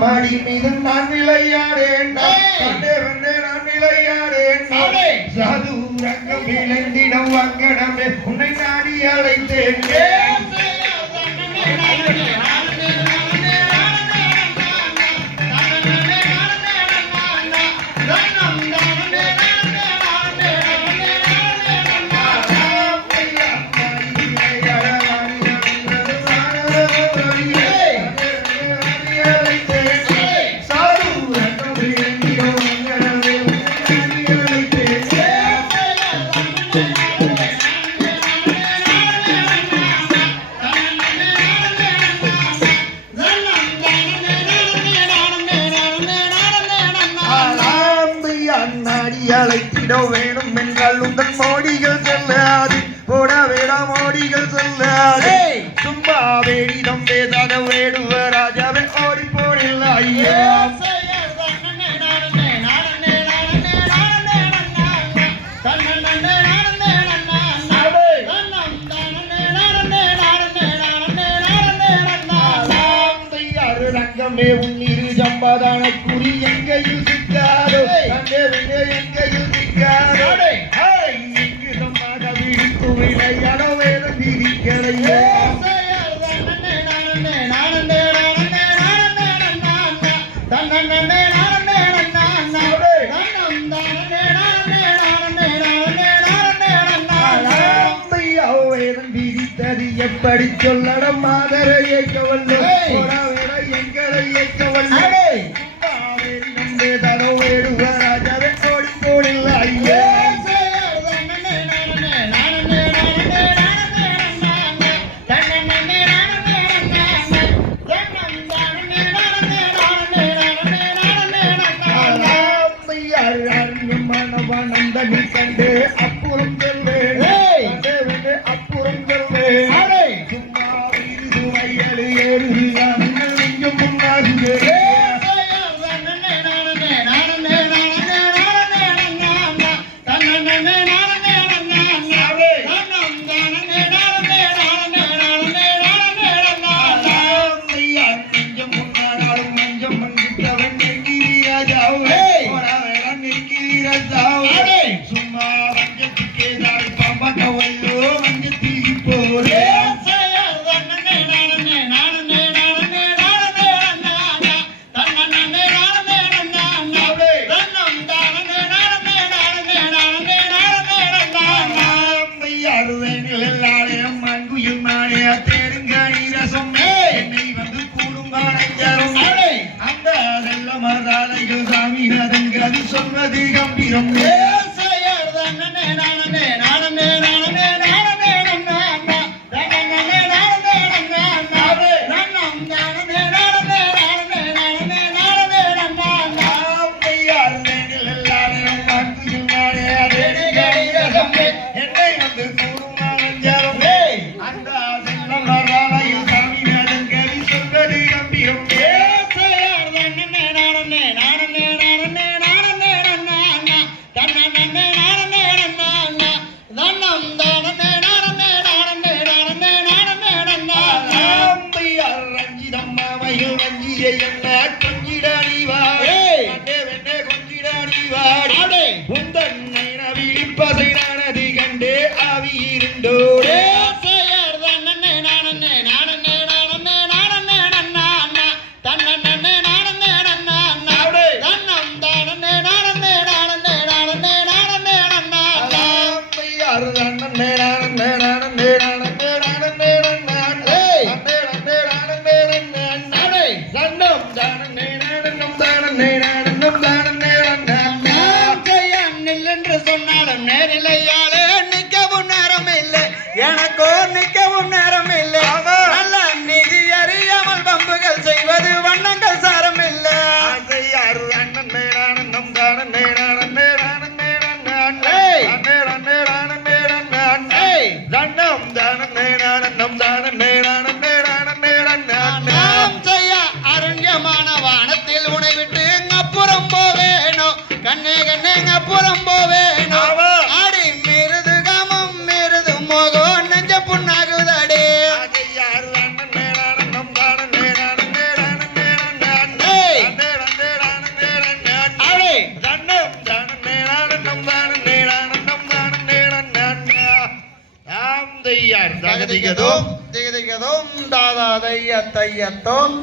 மாடி மீது நான் விளையாடேன் நான் விளையாடேன் சாது அங்கம் விளைந்திடம் வங்கடமே உன்னை நாடி அழைத்தேன் அழைத்திட வேணும் என்றால் உங்கள் மோடிகள் செல்லாது. போட வேடா மோடிகள் செல்லாது. சும்மா வேடிதம் வேதான வேடுவ ராஜாவே ஓடி போடில்ல ஐயா. உன் இரு ஜம்பதான குறி எங்கையில் படி சொல்லடம் மாதர இயக்க வல்லும் எங்களை இயக்க மனவனந்தனி கண்டு அப்ப Okay. சொல்வது கம்பீரம் ஏ தாம் தையார் தகதிகதோம் திகதிகதோம் தாதா தைய தையத்தோம்.